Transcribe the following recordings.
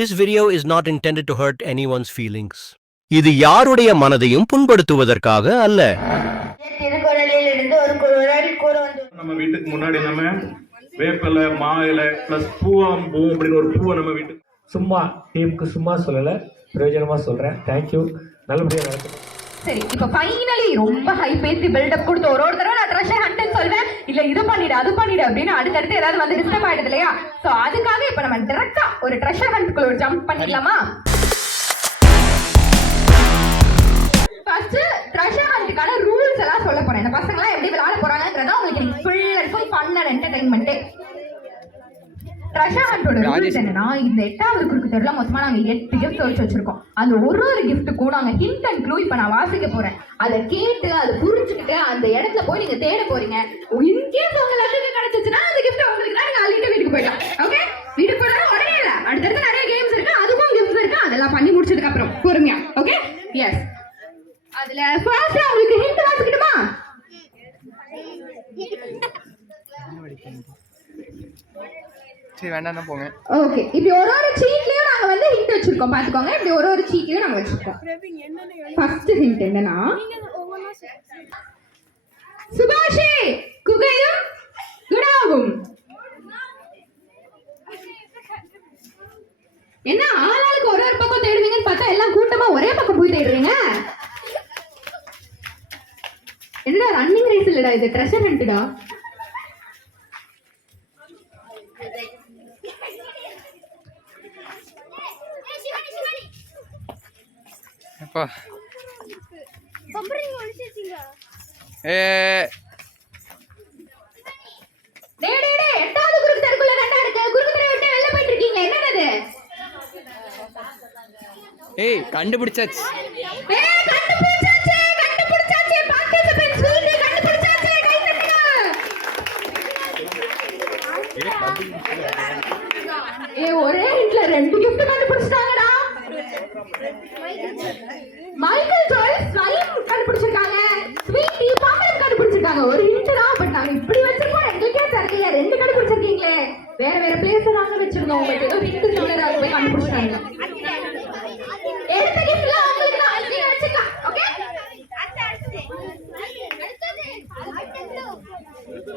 This video is not intended to hurt anyone's feelings. இது யாருடைய மனதையும் புண்படுத்துவதற்காக அல்ல. திருக்குறளிலிருந்து ஒரு குறள் கூற வந்து நம்ம வீட்டுக்கு முன்னாடி நம்ம வேப்பலை மா இலை பிளஸ் பூவாம்பூ அப்படின்னு ஒரு பூவை நம்ம வீட்டுக்கு சும்மா டீமுக்கு சும்மா சொல்லலை, பிரயோஜனமா சொல்றேன். தேங்க்யூ, நல்லபடியாக நடக்கும். சரி, இப்ப ஃபைனலி ரொம்ப ஹை பேசி பில்டப் கொடுத்து ஒரு தடவை நான் ட்ரெஷர் ஹண்ட்னு சொல்வேன், இல்ல இது பண்ணிடு அது பண்ணிடு அப்படின்னு அடுத்தடுத்து ஏதாவது வந்து டிஸ்டர்ப் ஆயிடுது இல்லையா? சோ அதுக்காக இப்ப நம்ம டைரக்டா ஒரு ட்ரெஷர் ஹண்ட்க்குள்ள ஒரு ஜம்ப் பண்ணிடலாமா? ஃபர்ஸ்ட் ட்ரெஷர் ஹண்ட்க்கான ரூல்ஸ் எல்லாம் சொல்ல போறேன். இந்த பசங்க எல்லாம் எப்படி விளையாட போறாங்கன்றத உங்களுக்கு full and full fun and entertainment. Treasure ஹண்டோட ரூல்ஸ் என்னன்னா, இந்த 8வது குறுக்கு தெருல மொத்தமா நாங்க 8 கிஃப்ட் வச்சிருக்கோம். அந்த ஒரு கிஃப்ட்டுக்கும் நாங்க ஹிண்ட் அண்ட் க்ளூ இப்ப நான் வாசிக்க போறேன். அதை கேட்டு அதை புரிஞ்சுக்கிட்டு அந்த இடத்துல போய் நீங்க தேட போறீங்க. இன்கேஸ் உங்க லக்குக்கு கிடைச்சிச்சுன்னா அந்த கிஃப்ட் உங்களுக்கு தான், நீங்க அள்ளிட்டு வீட்டுக்கு போயிடலாம். ஓகே, வீட்டுக்கு போறது உடனே இல்ல, அடுத்தடுத்து நிறைய கேம்ஸ் இருக்கு, அதுக்கும் கிஃப்ட் இருக்கு. அதெல்லாம் பண்ணி முடிச்சதுக்கு அப்புறம் பொறுமையா. Okay, yes. அதுல ஃபர்ஸ்ட் உங்களுக்கு ஹிண்ட் வாசிக்கணுமா? சரி, வேண்டாம் போங்க. ஓகே, இப்படி ஒரு சீட்லயும் நாங்க வந்து ஹிண்ட் வச்சிருக்கோம், பாத்துக்கோங்க. இப்படி ஒரு சீட்லயும் நாங்க வச்சிருக்கோம். ஃபர்ஸ்ட் ஹிண்ட் என்னன்னா, சுபாஷே குகையும் குடாவும். என்ன ஆளாளுக்கு ஒரு பக்கம் தேடுவீங்கன்னு பார்த்தா எல்லாம் கூட்டமா ஒரே பக்கம் போய் தேடுறீங்க. என்னடா ரன்னிங் ரேஸ் இல்லடா, இது ட்ரெஷர் ஹண்ட்டா. அப்பா ஏ டேய் டேய் டேய், 8வது குறுக்கு தெருக்குள்ள கண்டா இருக்கு. குறுக்கு தெரு விட்டு வெளிய போயிட்டு இருக்கீங்க, என்னது? ஏய், கண்டுபிடிச்சாச்சு. ஏய், கண்டுபிடிச்சாச்சு கண்டுபிடிச்சாச்சு. பார்ட்டிசிபென்ட்ஸ் வீட்டு கண்டுபிடிச்சாச்சு, கை தட்டுங்க. ஒரே ஹிட்ல 2 gift கண்டுபிடிச்சிட்டாங்கடா. மைக்கேல் ஜாய்ஸ் ஸ்லைம் கண்டுபிடிச்சிருக்காங்க, ஸ்வீட்டி பாம்பன் கண்டுபிடிச்சிருக்காங்க. ஒரு ஹிண்ட் தான், பட் நாங்க இப்படி வச்சிருக்கோம், எங்களுக்கே தெரியல. 2 கண்டுபிடிச்சிருக்கீங்களே. வேற வேற பிளேஸ் நாங்க வச்சிருந்தோம், உங்களுக்கு ஏதோ ஹிண்ட் சொல்லறாங்க போய் கண்டுபிடிச்சிட்டாங்க. எடுத்த கிஃப்ட்ல உங்களுக்கு தான், நீங்க வச்சுக்கலாம். Okay,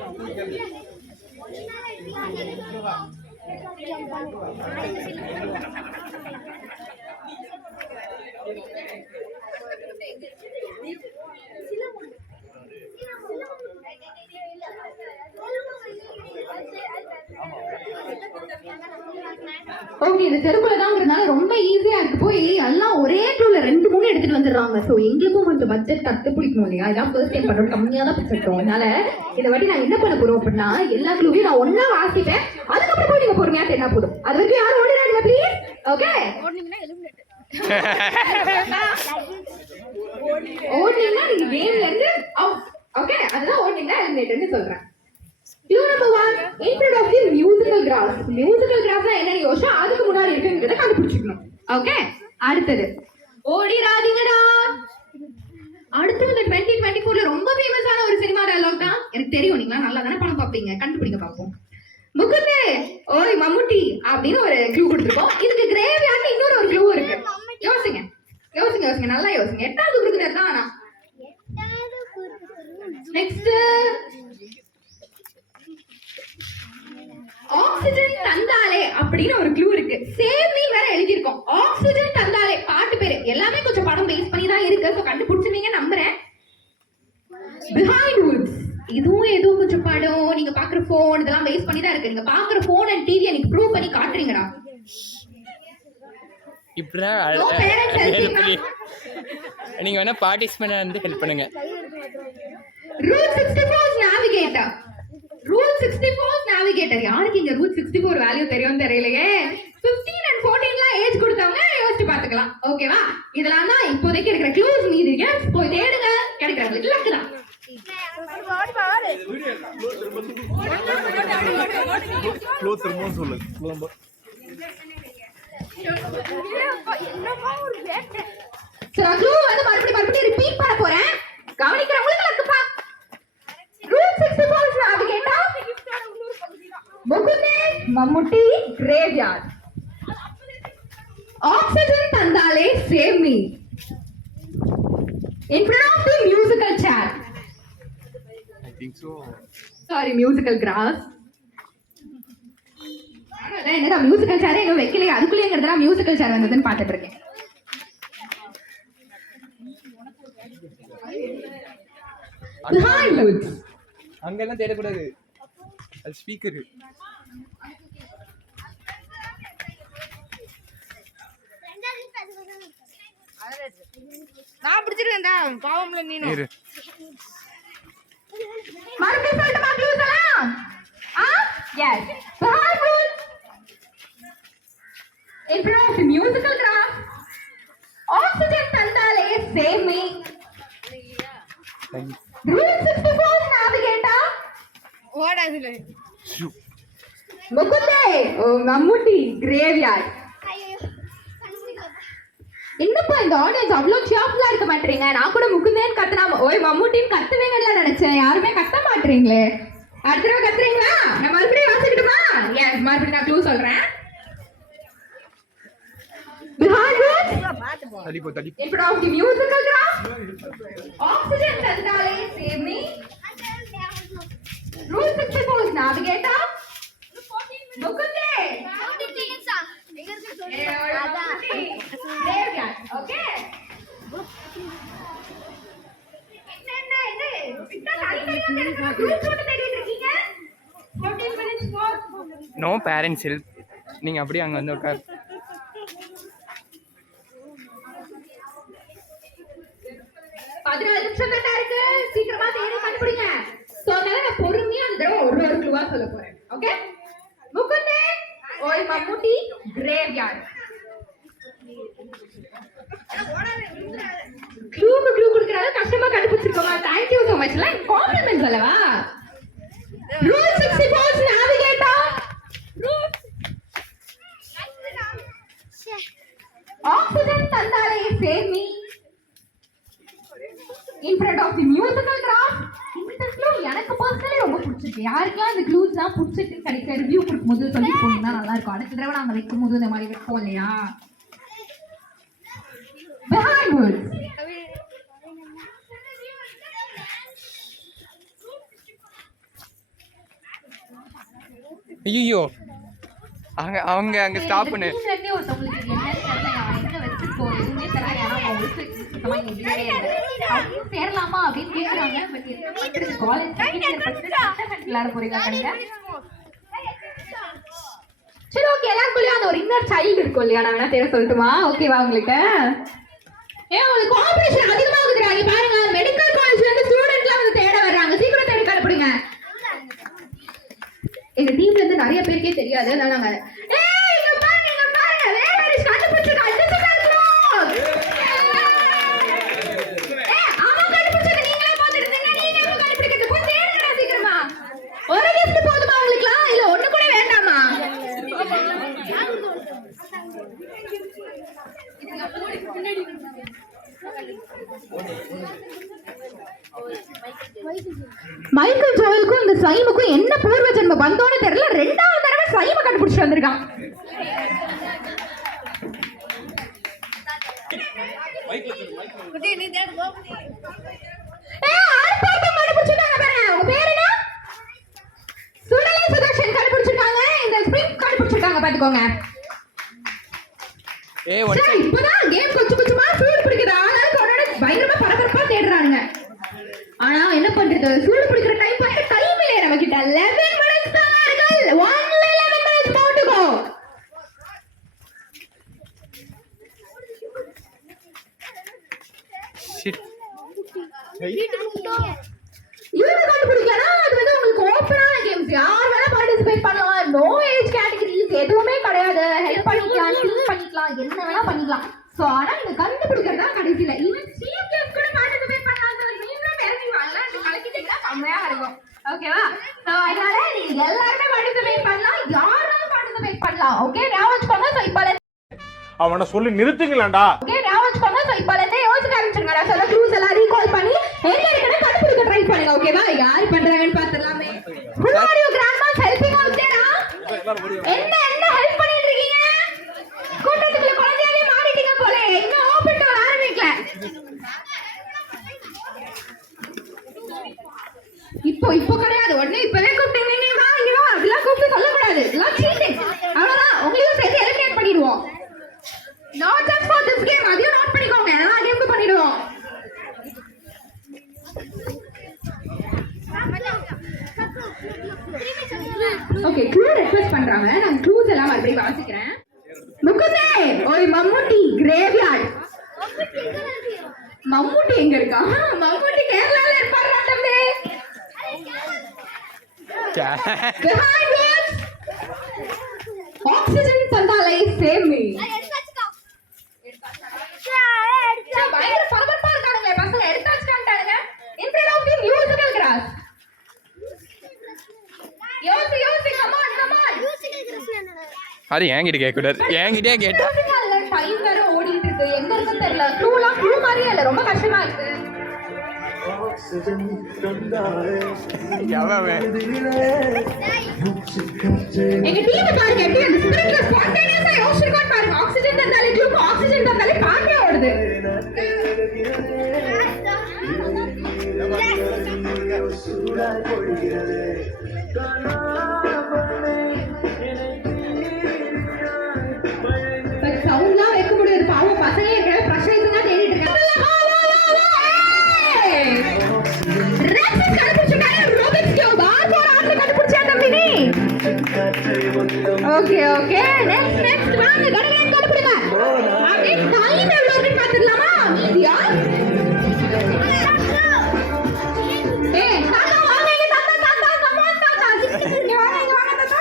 okay. இந்த தெருக்குள்ள தாங்கிறதுனால ரொம்ப ஈஸியா இருக்கு. போய் எல்லாம் ஒரே க்ளூல 2 3 எடுத்துட்டு வந்துடுறாங்க. ஸோ எங்களுக்கும் கொஞ்சம் பட்ஜெட் கட்டு பிடிக்கணும் இல்லையா? இதான் ஃபர்ஸ்ட் டைம் பண்றோம், கம்மியா தான் பிடிச்சிருக்கோம். அதனால இந்த வாட்டி நாங்க என்ன பண்ண போறோம் அப்படின்னா, எல்லா க்ளூவையும் நான் ஒன்னா வாசிப்பேன், அதுக்கப்புறம் போய் நீங்க பொறுமையா தேடினா போதும். அது வரைக்கும் யாரும் ஓடிடாதீங்க ப்ளீஸ். ஓகே, ஓடினா நீங்க கேம்ல இருந்து அவுட். ஓகே, அதுதான் ஓடினா எலிமினேட்டர்னு சொல்றேன். Clue number 1, in front of the musical grass. Musical grass என்ன யோசிச்சா அதுக்கு முன்னாடி இருக்குங்கிறத கண்டுபிடிச்சிக்கணும். ஓகே, அடுத்தது ஓடிராதீங்கடா. அடுத்து இந்த 2024ல ரொம்ப ஃபேமஸான ஒரு சினிமா டயலாக் தான். எனக்கு தெரியும், நீங்க நல்லா தானே படம் பார்ப்பீங்க, கண்டுபிடிக்க பார்ப்போம். முகுந்தே ஓய் மம்முட்டி அப்படின்னு ஒரு க்ளூ கொடுத்துருக்கோம். இதுக்கு கிரேவியான்னு இன்னொரு ஒரு க்ளூ இருக்கு. யோசிங்க யோசிங்க யோசிங்க, நல்லா யோசிங்க. 8வது குறுக்கு தான். ஆனா நெக்ஸ்ட் ஆக்சிஜன் தந்தாலே அப்படின்னு ஒரு க்ளூ இருக்கு. சேவ் மீ வேற எழுதியிருக்கோம். ஆக்சிஜன் தந்தாலே பாட்டு பேரு எல்லாமே கொஞ்சம் படம் பேஸ் பண்ணி தான் இருக்கு. சோ கண்டுபிடிச்சிருவீங்க நம்புறேன். பிஹைண்ட் வுட்ஸ், இதுவும் ஏதோ கொஞ்சம் படம், நீங்க பாக்குற போன் இதெல்லாம் பேஸ் பண்ணி தான் இருக்கு. நீங்க பாக்குற போன் அண்ட் டிவி எனக்கு ப்ரூவ் பண்ணி காட்டுறீங்கடா. இப்படி நீங்க வேணா பார்ட்டிசிபென்ட் வந்து ஹெல்ப் பண்ணுங்க. Route 64 navigator. Route 64 navigator. யாருக்கு இங்க ரூட் 64 வேல்யூ தெரியும் தெரியலையே. 15 and 14லாம் ஏஜ் கொடுத்தவங்க யோசிச்சு பாத்துக்கலாம். ஓகேவா? இதெல்லாம் தான் இப்போதைக்கு இருக்கிற க்ளூஸ். மீதிங்க போய் தேடுங்க, கிடைக்கிறவங்களுக்கு லக்கு தான். க்ளூ திரும்ப சொல்லு. சோ க்ளூ வந்து மறுபடியும் ரிப்பீட் பண்ண போறேன், கவனிக்கிறவங்களுக்கு லக்குப்பா. Root 64 navigator, முகுந்தே Mammootty graveyard. Oxygen Tandale Save Me. In front of the musical chair. I think so. Sorry, musical grass. என்னடா மியூசிக்கல் சேர் இன்னும் வைக்கலையே அதுக்குள்ளேங்கிறதா மியூசிக்கல் சேர் வந்ததுன்னு பார்த்துட்டு இருக்கேன். Behind woods. அங்கெல்லாம் தேடக்கூடாது, அது ஸ்பீக்கர். நான் பிடிச்சிருக்கேன்டா பாவம்ல நீனு. மறுபடியும் சொல்லட்டுமா க்ளூஸ் எல்லாம்? Yes. Behind woods. In front of the musical grass. Oxygen Tandale Save Me. Route 64 Navigator. ஓடாதுல. முகுந்தே Mammootty Graveyard. என்னப்பா இந்த ஆடியன்ஸ் அவ்வளோ சியாஃபுல்லா இருக்க மாட்டீங்க? நான் கூட முகுந்தேன்னு கத்துனா ஓய் மம்முட்டின்னு கத்துவீங்கன்னு நினைச்சேன். யாருமே கத்த மாட்டீங்களே. அடுத்த தடவை கத்துறீங்களா? நான் மறுபடியும் வாசிக்கட்டுமா? எஸ், மறுபடியும் நான் க்ளூ சொல்றேன். Behind woods. In front of the musical grass. Oxygen Tandale Save Me. Route 64 Navigator. முகுந்தே Graveyard. Okay. No parents help. நீங்க அப்படியே அங்க வந்து உட்கார். இருக்கு சீக்கிரமா தேடி கண்டுபிடிங்க. சோ அதனால நான் பொறுமையா அந்த தடவை ஒரு க்ளூவா சொல்ல போறேன். ஓகே, முகுந்தே ஓய் மம்முட்டி Graveyard. க்ளூ கொடுக்கறாங்க, கஷ்டமா கண்டுபிடிச்சிருக்கோமா? Thank you so much. Like compliments அல்லவா? Route 64 Navigator. Oxygen Tandale Save Me. In front of the musical grass. இந்த க்ளூ எனக்கு பர்சனலி ரொம்ப பிடிச்சிருக்கு. யாருக்கெல்லாம் இந்த க்ளூஸ்லாம் பிடிச்சிருக்கு கிடைக்க ரிவ்யூ கொடுக்கும்போது சொல்லி போனீங்கன்னா நல்லா இருக்கும். அடுத்த தடவை நாங்கள் வைக்கும்போது இந்த மாதிரி வைப்போம் இல்லையா? Behind woods. ஐயோ, அங்க அவங்க அங்க ஸ்டாப் பண்ணு. ஒருத்தவங்களுக்கு என்னன்னு தெரியல, எங்க வச்சிருக்கோம் எதுவுமே தெரியல. ஏன்னா அவங்க சுத்தமா இல்லவே இல்லை. அவங்க சேரலாமா அப்படின்னு கேட்குறாங்க. பட் காலேஜ் விளையாட போறீங்க நீங்க? சரி, ஓகே. எல்லாருக்குள்ளயும் அந்த ஒரு இன்னர் சைல்டு இருக்கும் இல்லையா? நான் வேணா தேட சொல்லட்டுமா? ஓகேவா உங்களுக்கு? ஏன் உங்களுக்கு காம்படிஷன் அதிகமாகுதுடா. நீ பாருங்க, மெடிக்கல் காலேஜ்ல இருந்து ஸ்டூடெண்ட்லாம் வந்து தேட வர்றாங்க. சீக்கிரம் தேடி கண்டுபிடிங்க. எங்க டீம்ல இருந்து நிறைய பேருக்கே தெரியாது. அதனால நாங்க இங்க பாருங்க வேற கண்டுபிடிச்சிருக்கோம். அவன் கண்டுபிடிச்சது நீங்களே பார்த்துருந்தீங்க. நீங்க எப்ப கண்டுபிடிக்கிறது? போய் தேடுங்கடா சீக்கிரமா. ஒரு கிஃப்ட் போதுமா உங்களுக்குலாம்? இல்ல ஒண்ணு கூட வேண்டாமா? மைக்கேல் ஜோயலுக்கும் இந்த ஸ்லைமுக்கும் என்ன பூர்வ ஜென்ம பந்தோன்னு தெரியல. ரெண்டாவது தடவை ஸ்லைமை கண்டுபிடிச்சிட்டு வந்திருக்கான். ஆர்ப்பாட்டம் கண்டுபிடிச்சிட்டாங்க பாருங்க. உங்க பேர் என்ன? சுடலை சுதர்ஷன் கண்டுபிடிச்சிருக்காங்க. இந்த ஸ்பிரிங் கண்டுபிடிச்சிருக்காங்க பாத்துக்கோங்க. இப்பதான் கேம் கொஞ்சமா சூடு பிடிக்குது. ஆனாலும் பயங்கரமா பரபரப்பா தேடுறானுங்க. ஆனா என்ன பண்றது, சூடு பிடிக்கிற டைம் பார்த்து டைம் இல்லையே நம்ம கிட்ட. 11 minutes தான் இருக்கு. only 11 minutes more to go. இது கண்டுபிடிக்கலாம். அது வந்து உங்களுக்கு ஓப்பனான கேம்ஸ், யார் வேணா பார்ட்டிசிபேட் பண்ணலாம். நோ ஏஜ் கேட்டகரிஸ் எதுவுமே கிடையாது. ஹெல்ப் பண்ணிக்கலாம், டீம் பண்ணிக்கலாம், என்ன வேணா பண்ணிக்கலாம். சோ ஆனா நீங்க கண்டுபிடிக்கிறதா கடைசியில ஈவன் சீஃப் கெஸ்ட் கூட பார்ட்டிசிபேட் பண்ணலாம். நீங்களும் இறங்கி வாங்க, கலக்கிட்டீங்கன்னா செம்மையா இருக்கும். ஓகேவா? சோ அதனால நீங்க எல்லாருமே பார்ட்டிசிபேட் பண்ணலாம், யாரும் பார்ட்டிசிபேட் பண்ணலாம். ஓகே, ஞாபகம் வச்சுக்கோங்க. சோ இப்போ அவனை சொல்லி நிறுத்துங்களேன்டா. ஓகே, ஞாபகம் வச்சுக்கோங்க. சோ இப்போ யோசிக்க ஆரம்பிச்சிருங்க. நான் சொல்ல க்ளூஸ் எல்லாம் ரீகால் பண்ணி எங்க இருக்குன்னு கண்டுபிடிக்க ட்ரை பண்ணுங்க. ஓகேவா? யார் பண்றாங்கன்னு பாத்துடலாமே. Who are you grandmas helping out there? என்ன ஹெல்ப் பண்ணிட்டு இருக்கீங்க? கூட்டத்துக்குள்ள குழந்தையாவே இப்போ கிடையாது. உடனே இப்பவே கூப்பிட்டீங்க நீ வா இங்க வா அதெல்லாம் கூப்பிட்டு சொல்லக்கூடாது. இதெல்லாம் சீட்டிங். அவ்வளவுதான். உங்களையும் சேர்த்து எலிமினேட் பண்ணிடுவோம். Not just for this game. அதையும் நோட் பண்ணிக்கோங்க. எல்லா கேமுக்கும் பண்ணிடுவோம். ஓகே க்ளூ ரெக்வெஸ்ட் பண்றாங்க. நான் க்ளூஸ் எல்லாம் மறுபடியும் வாசிக்கிறேன். முகுந்தே ஓய் மம்முட்டி கிரேவ்யார்ட். மம்முட்டி எங்க இருக்கா? மம்முட்டி கேரளால இருப்பாரா தம்பி? Behind words. ஆக்ஸிஜன் தந்தாலை சேவ் மீ. பயங்கர பரபரப்பா இருக்கானுங்களே பசங்க. எடுத்தாச்சுட்டானுங்க. Instead of the musical grass. யோசி கம் ஆன். அது என்கிட்ட கேட்கக்கூடாது. என்கிட்டயே கேட்டா டைம் வேற ஓடிட்டு இருக்கு. எங்க இருக்குன்னு தெரியல. க்ளூ மாதிரியே இல்ல. ரொம்ப கஷ்டமா இருக்கு. எங்க டீம் பாருங்க எப்படி அந்த ஸ்பிரிட்ல ஸ்பான்டேனியஸா யோசிச்சிருக்கான்னு பாருங்க. ஆக்ஸிஜன் தந்தாலே க்ளூக்கு ஆக்ஸிஜன் தந்தாலே பாட்டே ஓடுது. பட் சவுண்ட்லாம் வைக்க முடியாது. பாவம் பசங்க இருக்கிற பிரஷரைஸ் தான் தேடிட்டு இருக்காங்க. ஓகே நெக்ஸ்ட் வாங்க கடகடன்னு கண்டுபிடிங்க. அப்படியே டைம் எவ்வளவு இருக்குன்னு பாத்துடலாமா? மீதியா தாத்தா வாங்க இங்க தாத்தா கம் ஆன் தாத்தா இங்க வாங்க தாத்தா.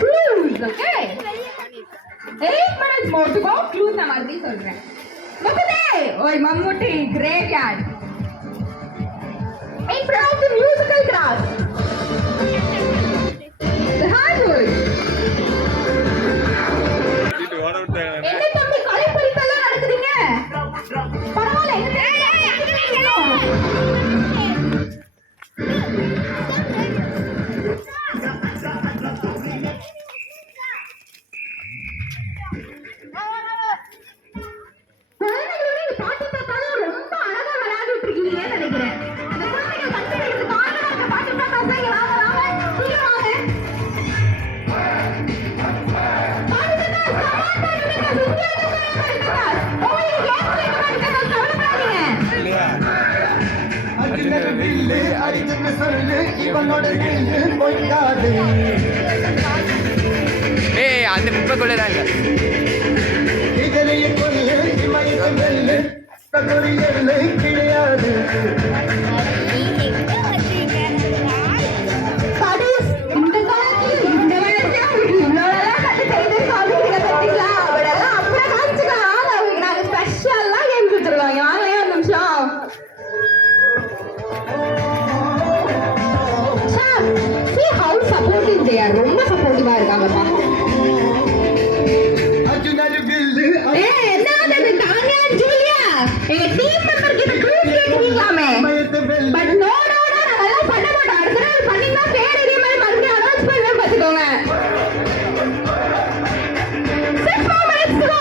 Clues okay 8 minutes more to go. Clues நான் மறுபடியும் சொல்றேன். முகுந்தே ஓய் Mammootty graveyard. In front of the musical grass. The hardwood. என்ன தம்பி கலைப்பறிப்பெல்லாம் நடக்குதுங்க? பரவாயில்ல. குழந்தைகளோட பாட்டு பார்த்தாலும் ரொம்ப அழகா விளையாடிட்டு இருக்கீங்கன்னு நினைக்கிறேன். அந்த குழந்தைகள் கத்துறதுக்கு காரணம் அந்த பாட்டு பார்த்தா வாங்க ஏய் அந்த குப்பைக்குள்ளதாங்க கிடையாது. ரொம்ப சப்போர்ட்டிவா இருக்காங்கப்பா. எங்க டீம் மெம்பர் கிட்ட க்ளூஸ் கேட்டீங்களாமே. பட் நோ அதெல்லாம் பண்ண மாட்டோம். அடுத்த நாள் பண்ணீங்கன்னா பேர் இதே மாதிரி மறுபடியும் அனௌன்ஸ் பண்ணுவேன் பாத்துக்கோங்க. 6 more minutes to go.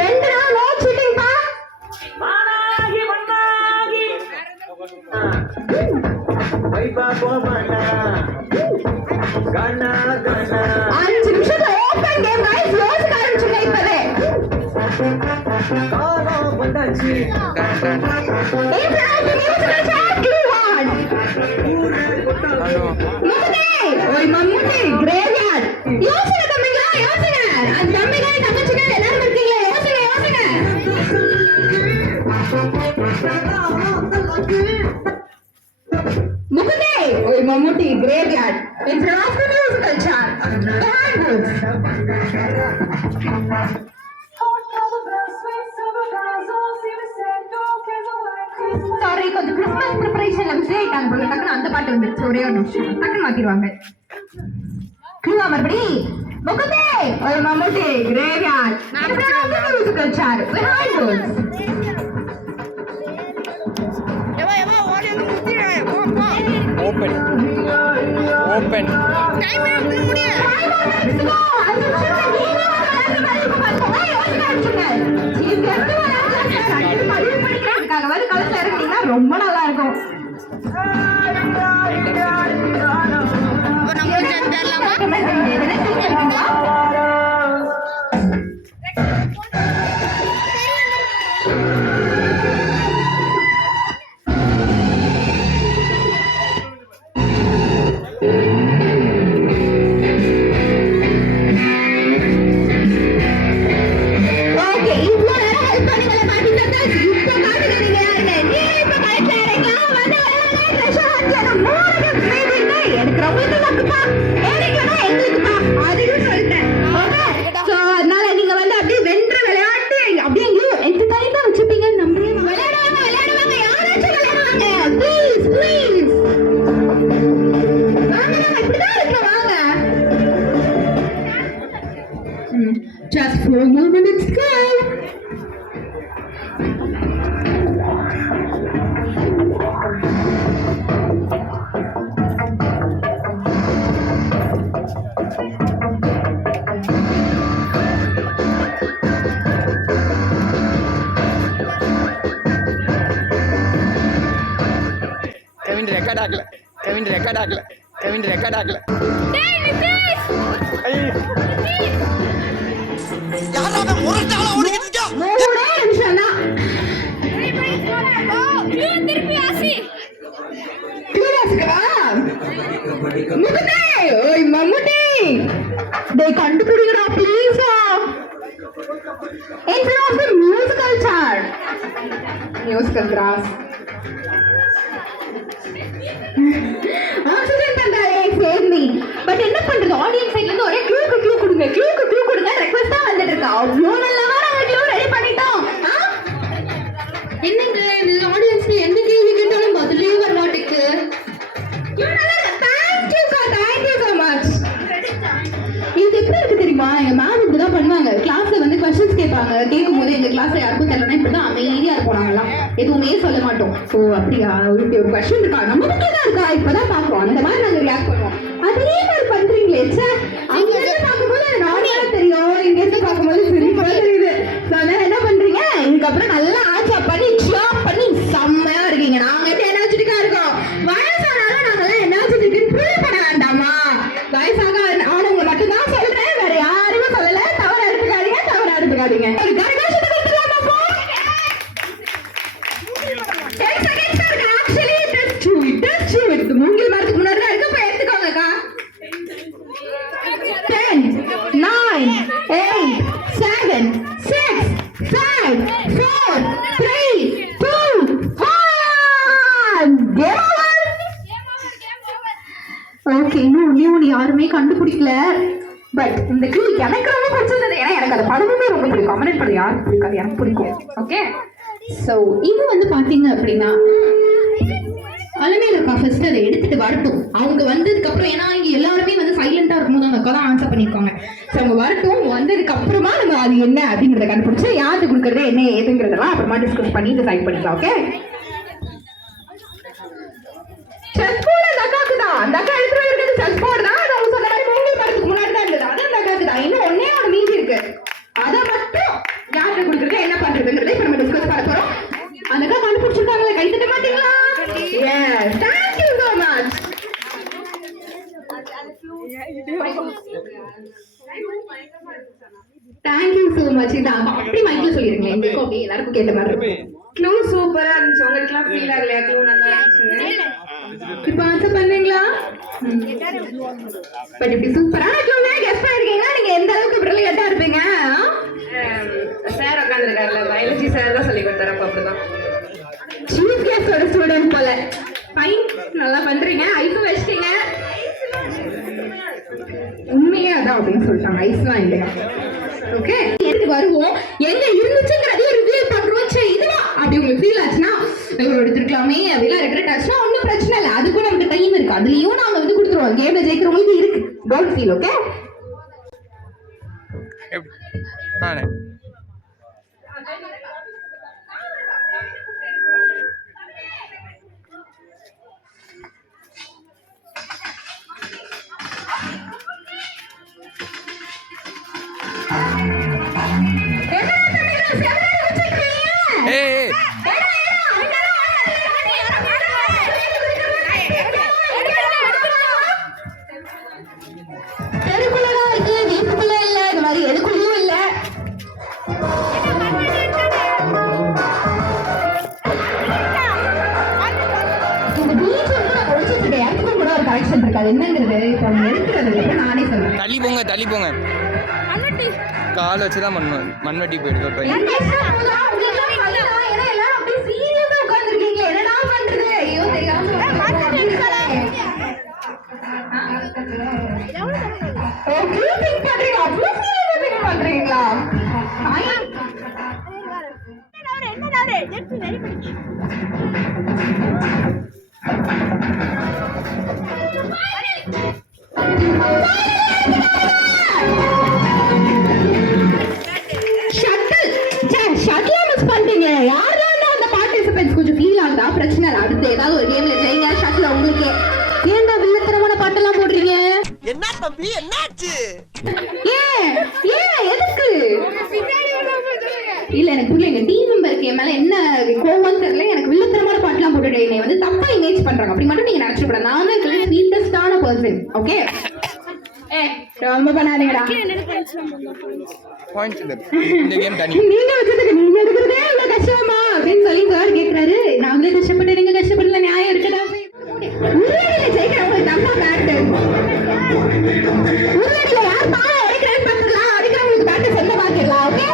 ரெண்டு நாள் நோ சீட்டிங் பா. அஞ்சு நிமிஷத்துல ஓபன் கேம் गाइस. யோசிக்க ஆரம்பிச்சுங்க இப்பவே. மம்முட்டி கிரேவ்யார்ட். யோசிங்க தம்பிங்களா யோசிங்க. அந்த தம்பிங்க தங்கச்சிங்க எல்லாரும் இருக்கீங்களா யோசிங்க. முகுந்தே ஓய் Mammootty graveyard. In front of the musical chart. Behind woods. Sorry கொஞ்சம் கிறிஸ்மஸ் ப்ரிப்பரேஷன்ல மிஸ் ஆயிட்டாங்க போல. டக்குனு அந்த பாட்டு வந்துருச்சு. ஒரே ஒரு நிமிஷம் டக்குனு மாத்திடுவாங்க. க்ளூவா மறுபடி முகுந்தே ஓய் Mammootty graveyard. In front of the musical chart. Behind woods. Open time முடியாது. Time on next go. Just 4 more minutes to go. Kavin record ஆகல மூணே நிமிஷம் தான். திருப்பி ஆசி முகுந்தே, ஓய் மம்முட்டி, டேய் கண்டுபிடிக்கிறா please. Instead of the musical chart, musical grass. Oxygen பண்றாரே சேர்ந்து. பட் என்ன பண்றது, ஆடியன்ஸ் சைடுல இருந்து ஒரே க்ளூ கொடுங்க ரெக்வெஸ்டா வந்துட்டு இருக்கா. அவ்வளோ நல்லா நம்ம க்ளூ ரெடி பண்ணிட்டோம். என்னங்க இந்த ஆடியன்ஸ்ல எந்த கேள்வி கேட்டாலும் பதிலே வர மாட்டேங்குது. Thank you so much. இது எப்படி இருக்கு தெரியுமா, எங்க மேம் இப்படிதான் பண்ணுவாங்க. கிளாஸ்ல வந்து கொஸ்டின்ஸ் கேட்பாங்க. கேட்கும் போது எங்க கிளாஸ்ல யாருக்கும் தெரியலனா இப்படிதான் அமைதியா இருப்போம் நாங்கெல்லாம், எதுவுமே சொல்ல மாட்டோம். ஸோ அப்படியா, இப்படி ஒரு கொஸ்டின் இருக்கா, நம்ம மட்டும் தான் இருக்கா, இப்பதான் பாக்குறோம், அந்த மாதிரி நாங்க ரியாக்ட் பண்ணுவோம். அதே மாதிரி பண்றீங்களே சார். அங்க இருந்து பார்க்கும்போது அது நார்மலா தெரியும், இங்க இருந்து பார்க்கும்போது சிரிப்பா தெரியுது. ஸோ அதனால என்ன பண்றீங்க, இதுக்கப்புறம் நல்லா ஆச்சா பண்ணி ஷாப் பண்ணி செம்மையா இருக்கீங்க. நாங்க எப்படி எனர்ஜெட்டிக்கா இருக்கோம். வயசானாலும் நாங்கெல்லாம் எனர்ஜெட்டிக்கு ப்ரூவ் பண்ண வேண்டாமா? வயசாக ஆனவங்க மட்டும்தான் சொல்றேன், வேற யாருமே சொல்லல. தவறா எடுத்துக்காதீங்க. ஒரு கரகாட்டத்தை கொடுத்துடலாமா அப்போ? 10 seconds தான் இருக்கு. Actually, it is true. இது மூங்கில் மரத்துக்கு முன்னாடி தான் இருக்கு. போய் எடுத்துக்கோங்கக்கா. 10, 9, 8, 7, 6, 5, 4, 3, 2, 1. Game over. ஓகே, இன்னும் யாருமே கண்டுபிடிக்கல. பட் இந்த க்ளூ எனக்கு ரொம்ப பிடிச்சிருந்தது. ஏன்னா எனக்கு அந்த படமுமே ரொம்ப பிடிக்கும். கமெண்ட் பண்ண யாருக்கு பிடிக்காது, எனக்கு பிடிக்கும். ஓகே, ஸோ இது வந்து பார்த்தீங்க அப்படின்னா அலமேல இருக்கா. ஃபர்ஸ்ட் அதை எடுத்துட்டு வரட்டும். அவங்க வந்ததுக்கு அப்புறம், ஏன்னா இங்க எல்லாருமே வந்து சைலண்டா இருக்கும்போது அந்த அக்கா தான் ஆன்சர் பண்ணியிருக்காங்க. ஸோ அவங்க வரட்டும். வந்ததுக்கு அப்புறமா நம்ம அது என்ன அப்படிங்கிறத கண்டுபிடிச்சு யாருக்கு கொடுக்குறது என்ன ஏதுங்கிறதெல்லாம் அப்புறமா டிஸ்கஸ் பண்ணி டிசைட் பண்ணிக்கலாம். ஓகே, செஸ் போர்டு அந்த அக்காவுக்கு தான். அந்த அக்கா எடுத்துட்டு இருக்கிறது செஸ் போர்டு தான். அது அவங்க சொன்ன மாதிரி மூங்கில் மரத்துக்கு முன்னாடி தான் இருந்தது. அது அந்த அக்காவுக்கு தான். இன்னும் ஒன்னே ஒன்று மீதி இருக்கு. அதை மட்டும் யாருக்கு கொடுக்குறது என்ன பண்றதுங்கிறத இப்ப நம்ம டிஸ்கஸ் பண்ண போறோம். அந்த அக்கா கண்டுபிடிச்சிருக்காங்களே, கை தட்ட மாட்டீங்களா? Yes, thank you so much. Thank you so much. இதான் அப்படி மைக்ல சொல்லிருங்க, எங்களுக்கும் அப்படியே எல்லாருக்கும் கேட்ட மாதிரி இருக்கும். க்ளூ சூப்பரா இருந்துச்சு. உங்களுக்குலாம் ஃபீல் ஆகலையா? க்ளூ நல்லா இருந்துச்சு. இப்ப ஆன்சர் பண்ணீங்களா? பட் இப்படி சூப்பரான க்ளூவே கெஸ் பண்ணிருக்கீங்கன்னா நீங்க எந்த அளவுக்கு பிரில்லியண்டா இருப்பீங்க. சார் உட்காந்துருக்காருல, பயாலஜி சார் தான் சொல்லி கொடுத்தாரு. அப்ப அப்படிதான் சீஃப் கெஸ்ட் ஒரு ஸ்டூடெண்ட் போல. ஃபைன், நல்லா பண்றீங்க. ஐஸ் வச்சிட்டீங்க. உண்மையே அதான் அப்படின்னு சொல்லிட்டாங்க, ஐஸ்லாம் இல்லையா. ஓகே, எதுக்கு வருவோம், எங்க இருந்துச்சுங்கிறதையும் ரிவ்யூ பண்றோம். சரி, இதுவா அப்படி உங்களுக்கு ஃபீல் ஆச்சுன்னா இவ்வளோ எடுத்துருக்கலாமே அப்படிலாம் ரெக்ரெட் ஆச்சுன்னா ஒன்றும் பிரச்சனை இல்லை. அதுக்கும் நமக்கு டைம் இருக்கு. அதுலயும் நாங்க வந்து கொடுத்துருவோம். கேம்ல ஜெயிக்கிறவங்களுக்கு இருக்கு. Don't feel. ஓகே, நானே ஏய் தெருக்குள்ளதான் இருக்கு, வீட்டுக்குள்ள இல்ல. இந்த மாதிரி எதுக்குள்ளயும் இல்ல. இந்த பீச் வந்து நான் ஒழிச்சிட்டு இருக்கேன். எனக்கும் கூட ஒரு கரெக்ஷன் இருக்கு. அது என்னங்கிறது இப்ப அவங்க எடுக்கிறது நானே சொல்றேன். தள்ளி போங்க கால் வச்சு தான் மண்வெட்டி போயிடுது. பிரச்சனை இல்லை. அடுத்து ஏதாவது ஒரு கேம்ல ஜெயிங்க, ஷட்டில் உங்களுக்கு. ஏன்டா வில்லத்தனமான பாட்டெல்லாம் போடுறீங்க? என்ன தம்பி என்னாச்சு? ஏன் எதுக்கு? இல்ல எனக்கு புரியல. எங்க டீம் மெம்பருக்கு என் மேல என்ன கோவம் தெரியல. எனக்கு வில்லத்தனமான பாட்டெல்லாம் போட்டுட்டு என்னை வந்து தப்பா இமேஜ் பண்றாங்க. அப்படி மட்டும் நீங்க நினைச்சிடக்கூடாது. நான் தான் ஸ்வீட்டஸ்டான பர்சன். ஓகே, ரொம்ப பண்ணாதீங்கடா. பாயிண்ட்ஸ் இந்த கேம் தனி. நீங்க வச்சதுக்கு நீங்க எடுக்கிறதே இவ்வளவு கஷ்டமா அப்படின்னு சொல்லி சார் கேட்கிறாரு. நாங்களே கஷ்டப்பட்டு நீங்க கஷ்டப்படல, நியாயம் இருக்கடா. உருவடியில ஜெயிக்கிறவங்களுக்கு தப்பா பேட்டு. உருவடியில யார் பாலை அடிக்கிறான்னு பார்த்துக்கலாம். அடிக்கிறவங்களுக்கு பேட்டு சொந்த பாக்கிடலாம். ஓகே,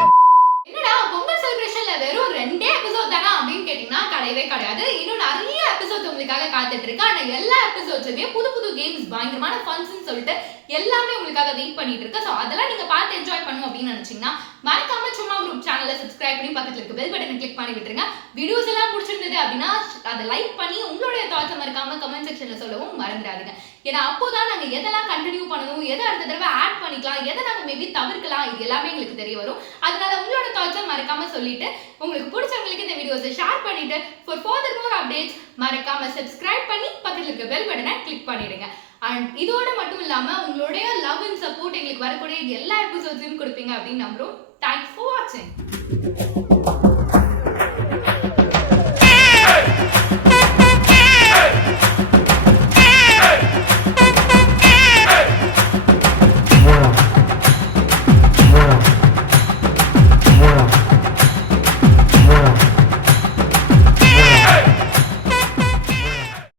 என்னடா பொங்கல் செலிப்ரேஷன்ல வெறும் 2 எபிசோட் தானா அப்படின்னு கேட்டீங்கன்னா கிடையவே கிடையாது. இன்னும் நிறைய எபிசோட் உங்களுக்காக காத்துட்டு இருக்கு. ஆனா எல்லா எபிசோட்ஸ்லயுமே புது புது கேம்ஸ், பயங்கரமான ஃபன்ஸ்ன்னு சொல்லிட்டு எல்லாமே உங்களுக்காக வெயிட் பண்ணிட்டு இருக்கு. ஸோ அதெல்லாம் நீங்க பார்த்து என்ஜாய் பண்ணும் அப்படின்னு நினைச்சீங்கன்னா மறக்காம சும்மா குரூப் சேனலை சப்ஸ்கிரைப் பண்ணி பக்கத்துல இருக்க பெல் பட்டனை கிளிக் பண்ணி விட்டுருங்க. வீடியோஸ் எல்லாம் பிடிச்சிருந்தது அப்படின்னா அதை லைக் பண்ணி உங்களுடைய தாட்ஸை மறக்காம கமெண்ட் செக்ஷன்ல சொல்லவும் மறந்துடாதீங்க. ஏன்னா அப்போதான் நாங்க எதெல்லாம் கண்டினியூ பண்ணணும், எதை அடுத்த தடவை ஆட் பண்ணிக்கலாம், எதை நாங்க மேபி தவிர்க்கலாம், இது எல்லாமே எங்களுக்கு தெரிய வரும். அதனால உங்களோட தாட்ஸை மறக்காம சொல்லிட்டு உங்களுக்கு பிடிச்சவங்களுக்கு இந்த வீடியோஸை ஷேர் பண்ணிட்டு ஃபார் ஃபர்தர் மோர் அப்டேட்ஸ் மறக்காம சப்ஸ்கிரைப் பண்ணி பக்கத்துல இருக்க பெல் பட்டனை கிளிக் பண்ணிடுங்க. அண்ட் இதோட மட்டும் இல்லாம உங்களுடைய லவ் அண்ட் சப்போர்ட் எங்களுக்கு வரக்கூடிய எல்லா எபிசோட்ஸையும் கொடுப்பீங்க அப்படின்னு நம்புறோம். தேங்க்ஸ் ஃபார் வாட்சிங்.